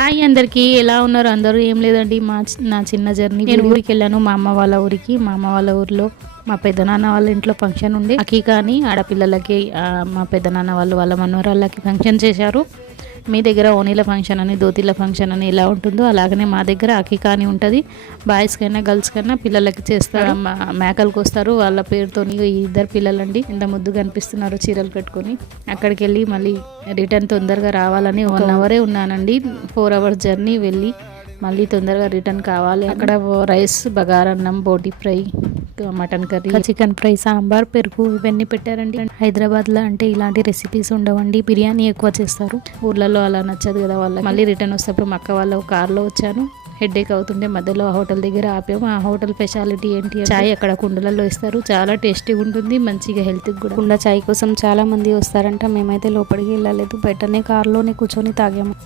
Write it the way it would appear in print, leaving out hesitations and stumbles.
Hi అందరికీ, ఎలా ఉన్నారు అందరూ? ఏం లేదండి, నా చిన్న జర్నీ. నేను ఊరికి వెళ్ళాను, మా అమ్మ వాళ్ళ ఊరికి. మా అమ్మ వాళ్ళ ఊరిలో మా పెద్దనాన్న వాళ్ళ ఇంట్లో ఫంక్షన్ ఉండే. అకీకాని ఆడపిల్లలకి మా పెద్దనాన్న వాళ్ళ మనవరాళ్ళకి ఫంక్షన్ చేశారు. మీ దగ్గర ఓనీల ఫంక్షన్ అని, దోతీల ఫంక్షన్ అని ఎలా ఉంటుందో అలాగనే మా దగ్గర అకీకా అని ఉంటుంది. బాయ్స్ కైనా గర్ల్స్ కైనా పిల్లలకి చేస్తారు. మేకలకు వస్తారు వాళ్ళ పేరుతో. ఇద్దరు పిల్లలండి, ఎంత ముద్దుగా అనిపిస్తున్నారు చీరలు కట్టుకొని. అక్కడికి వెళ్ళి మళ్ళీ రిటర్న్ తొందరగా రావాలని 1 అవరే ఉన్నానండి. 4 అవర్స్ జర్నీ వెళ్ళి మళ్ళీ తొందరగా రిటర్న్ కావాలి. అక్కడ రైస్, బగారన్నం, బోటి fry, mutton curry, chicken fry, sambar, పెరుగు ఇవన్నీ పెట్టారండి. హైదరాబాద్లో అంటే ఇలాంటి రెసిపీస్ ఉండవండి. బిర్యానీ ఎక్కువ చేస్తారు. ఊర్లలో అలా నచ్చదు కదా వాళ్ళకి. మళ్ళీ రిటర్న్ వస్తేప్పుడు మా అక్క వాళ్ళ కార్లో వచ్చాను. హెడ్ఏక్ అవుతుంటే మధ్యలో హోటల్ దగ్గర ఆపాము. ఆ హోటల్ స్పెషాలిటీ ఏంటి, చాయ్ అక్కడ కుండలలో ఇస్తారు. చాలా టేస్టీగా ఉంటుంది, మంచిగా హెల్త్కి కూడా. కుండ చాయ్ కోసం చాలా మంది వస్తారంట. మేమైతే లోపలికి వెళ్ళలేదు, బయటనే కార్లోనే కూర్చొని తాగాము.